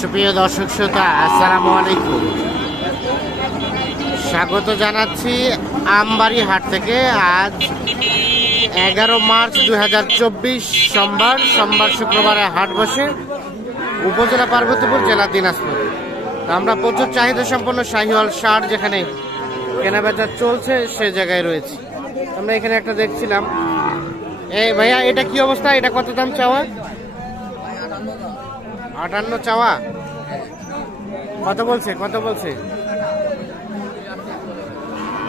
সুপ্রিয় দর্শক শ্রোতা, আসসালামু আলাইকুম। স্বাগত জানাচ্ছি আমবাড়ি হাট থেকে। আজ 11 মার্চ 2024 সোমবার শুক্রবারে হাট বসে উপজেলা পার্বতীপুর, জেলা দিনাজপুর। আমরা প্রচুর চাহিদা সম্পন্ন শাহিওয়াল ষাঁড় যেখানে কেনাবেচা চলছে সে জায়গায় রয়েছে। আমরা এখানে একটা দেখছিলাম। ভাইয়া, এটা কি অবস্থা? এটা কত দাম চাওয়া? 58 চাওয়া। কত বলছে?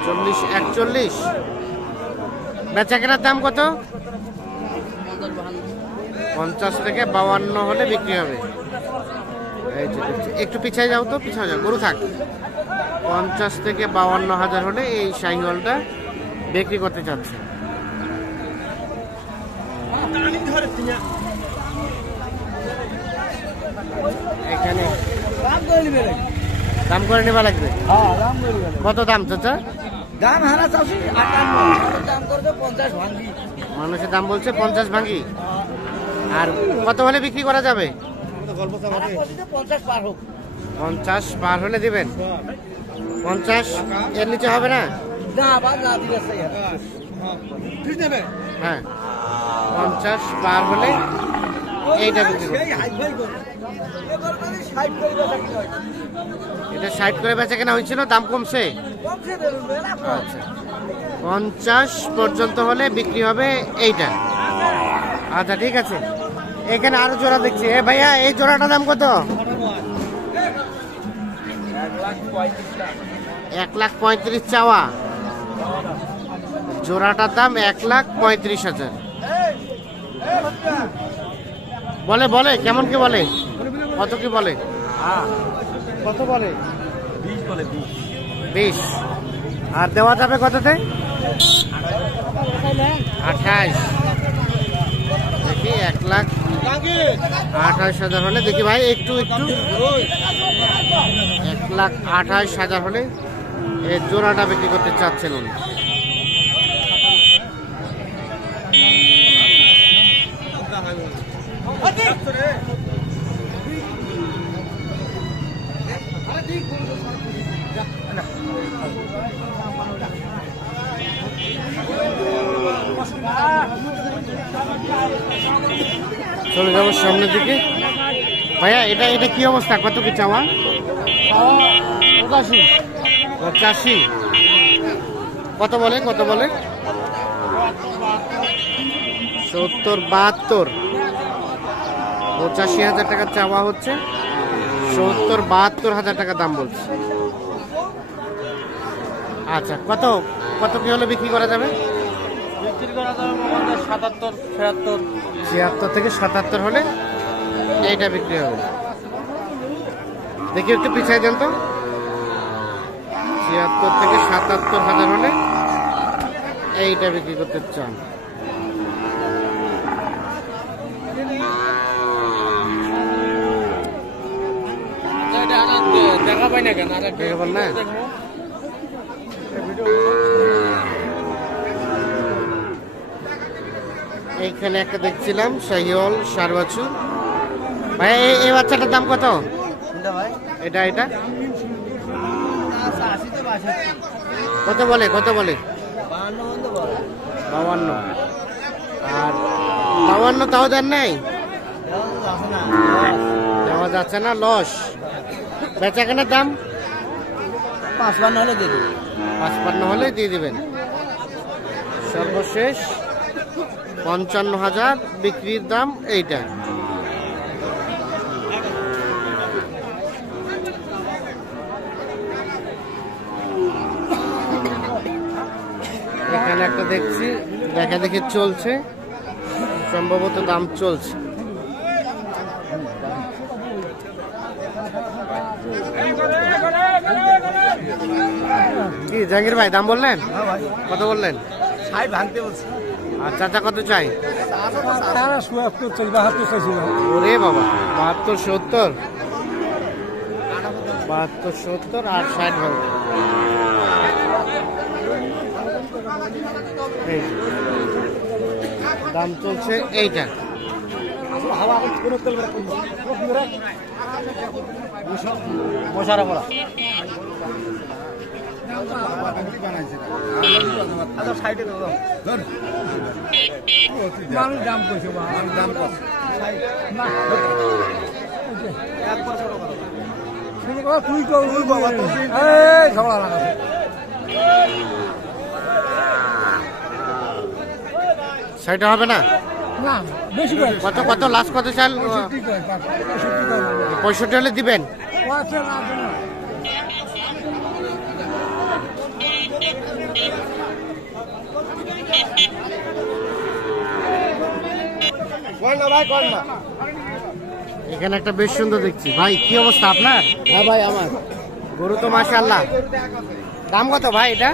40, 41। বেচা কেনার দাম কত? 50 থেকে 52 হলে বিক্রি হবে। একটু পিছায় যাও, গরু থাক। 50 থেকে 52 হাজার হলে এই শাহিওয়ালটা বিক্রি করতে চাচ্ছে। এখানে দাম করে নেওয়া লাগবে। কত দাম চাচা? দাম হারা চাষি 58, দাম করবে 50 ভাঙ্গি। মানুষের দাম বলছে 50 ভাঙ্গি। আর কত হলে বিক্রি করা যাবে? 50 পার হোক। 50 পার হলে দিবেন? 50 এর নিচে হবে না? হ্যাঁ, 50 পার হলে এইটা বিক্রি করবে। এটা 60 করে বেচা কেনা হয়েছিল, দাম কমছে। আচ্ছা, 50 পর্যন্ত হলে বিক্রি হবে এইটা। আচ্ছা, ঠিক আছে। এখানে আরো জোড়া দেখছি। ভাইয়া, এই জোড়াটার দাম কত? 1,35,000 চাওয়া। জোড়াটার দাম 1,35,000। বলে কেমন কি বলে? কত কি বলে? কত বলে? 20। আর দেওয়া যাবে কততে? 28। দেখি 1,28,000 হলে দেখি ভাই, একটু 1,28,000 হলে এই জোড়াটা বিক্রি করতে চাচ্ছেন উনি। চলে যাবো সামনের দিকে। ভাইয়া, এটা কি অবস্থা? কত কি চাওয়া? 85। কত বলে? 70, 72। 85,000 টাকা চাওয়া হচ্ছে। 70, 72,000 টাকা দাম বলছে। আচ্ছা, কত কি হলে বিক্রি করা যাবে? 77, 76। 76 থেকে 77 হলে এইটা বিক্রি হবে। দেখি একটু পিছায় যান তো। 76 থেকে 77,000 হলে এইটা বিক্রি করতে চান। দেখা পাই না কেন? বল না। এইখানে একটা দেখছিলাম শাহিওয়াল ষাঁড় বাছুর। ভাই, এই বাচ্চাটার দাম কত? এটা কত বলে? 52। আর 52 তাও দেন নাই? দেওয়া যাচ্ছে না, লস। বেচা কেনার দাম 55 হলে দিয়ে দিবি। 55 হলে দিয়ে দিবেন। সর্বশেষ 55,000 বিক্রির দাম এইটা। এখানে একটা দেখছি, দেখা দেখি চলছে, সম্ভবত দাম চলছে। কি জাহাঙ্গীর ভাই, দাম বললেন? কত বললেন? 60 ভাঙতে বলছি। আর চাচা কত চাই? 72 চাইছিল। ওরে বাবা, 72, 70। 72, 70 আর 60 ভাঙতে। দাম চলছে এইটা। মশারা পড়া মানুষ দাম কইছে দাম তুই সেটা হবে না না বেশি কত কত লাস্ট কত চাল 65 হলে দিবেন। এখানে একটা বেশ সুন্দর দেখছি ভাই, কি অবস্থা আপনার? হ্যাঁ ভাই আমার গরু তো মাশাআল্লাহ। দাম কত ভাই এটা?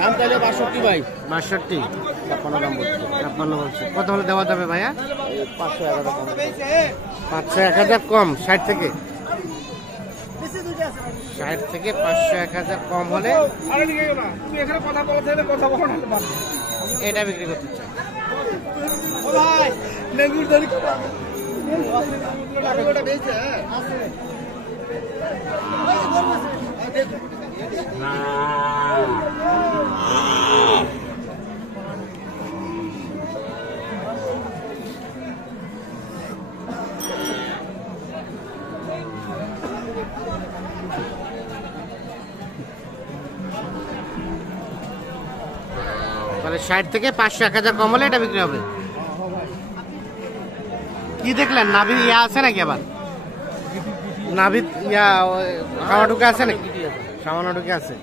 দাম তাহলে 62 ভাই 62 56 দাম বলছে 56 বলছে। কত হলে দেওয়া যাবে ভাইয়া? 511 কম 500-1000 কম, 60 থেকে 500-1000 কম হলে এটা বিক্রি করতে চাই। তাহলে 60 থেকে 500-1000 কম হলে এটা বিক্রি হবে। কি দেখলেন, নাভি ইয়া আছে নাকি? আবার নাভি ইয়া খাওয়া ঢুকে আছে নাকি? সামান্য ঢুকে আছে।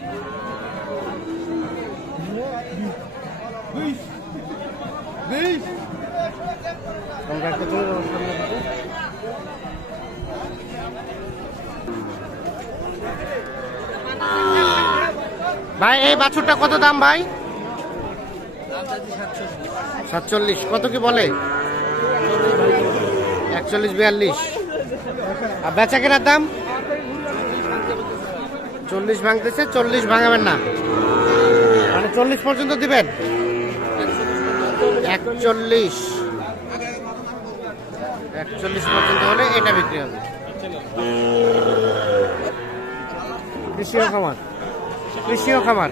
ভাই এই বাছুরটা কত দাম ভাই? 47। কত কি বলে? 41-42। আর বেচা কেনার দাম 40 ভাঙতেছে। 40 ভাঙাবেন না, মানে 40 পর্যন্ত দিবেন। 41 পর্যন্ত হলে এটা বিক্রি হবে। কৃষিও খামার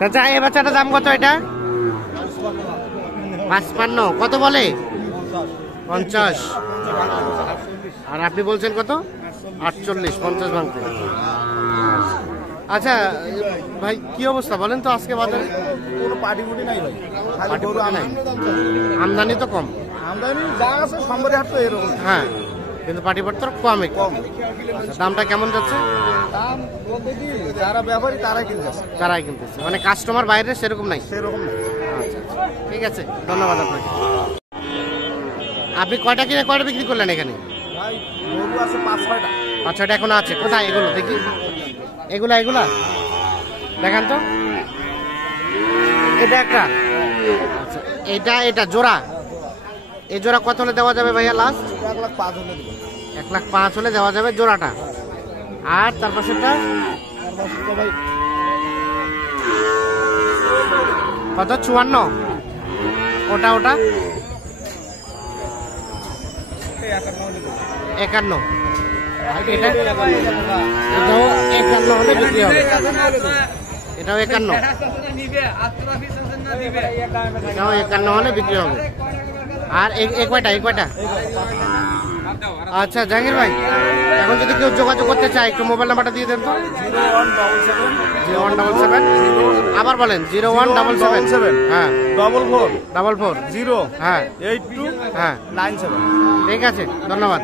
চাচা, এই বাচ্চাটার দাম কত? এটা 55। কত বলে? 50। আর আপনি বলছেন কত? 48। 50 ভাঙতে। আচ্ছা ভাই, কি অবস্থা বলেন তো আজকে বাজারে? কোনো পার্টি মুটি নাই ভাই, খালি গরু নাই, আমদানি তো কম। আমদানি যা আছে সম্বরে হাট তো এরকম। হ্যাঁ, কিন্তু পাটিপট তো কম। আচ্ছা, দামটা কেমন যাচ্ছে? দাম বলতে কি, যারা ব্যাপারী তারাই কিনতেছে, মানে কাস্টমার বাইরে সেরকম নাই। সেরকম না। আচ্ছা, ঠিক আছে, ধন্যবাদ আপনাকে। আপনি কয়টা কিনে কয়টা বিক্রি করলেন এখানে? ভাই গরু আছে 5-6টা। 5-6টা এখনো আছে। কোথায় এগুলো দেখি? এগুলা দেখান তো। এটা একটা, আচ্ছা এটা জোড়া। এই জোড়া কত হলে দেওয়া যাবে ভাইয়া লাস্ট? 1,05,000 হলে দেবো। 1,05,000 হলে দেওয়া যাবে জোড়াটা। আর তার পাশেরটা ভাই কত? 54। ওটা 51। এটাও 51 হলে বিক্রি হবে। এটাও 51 হলে বিক্রি হবে। আর এই কয়টা? আচ্ছা জাহাঙ্গীর ভাই, এখন যদি কেউ যোগাযোগ করতে চায় একটু মোবাইল নাম্বারটা দিয়ে দেন তো। 0177 আবার বলেন। 0177 হ্যাঁ 44 0 হ্যাঁ 82 হ্যাঁ 97। ঠিক আছে, ধন্যবাদ।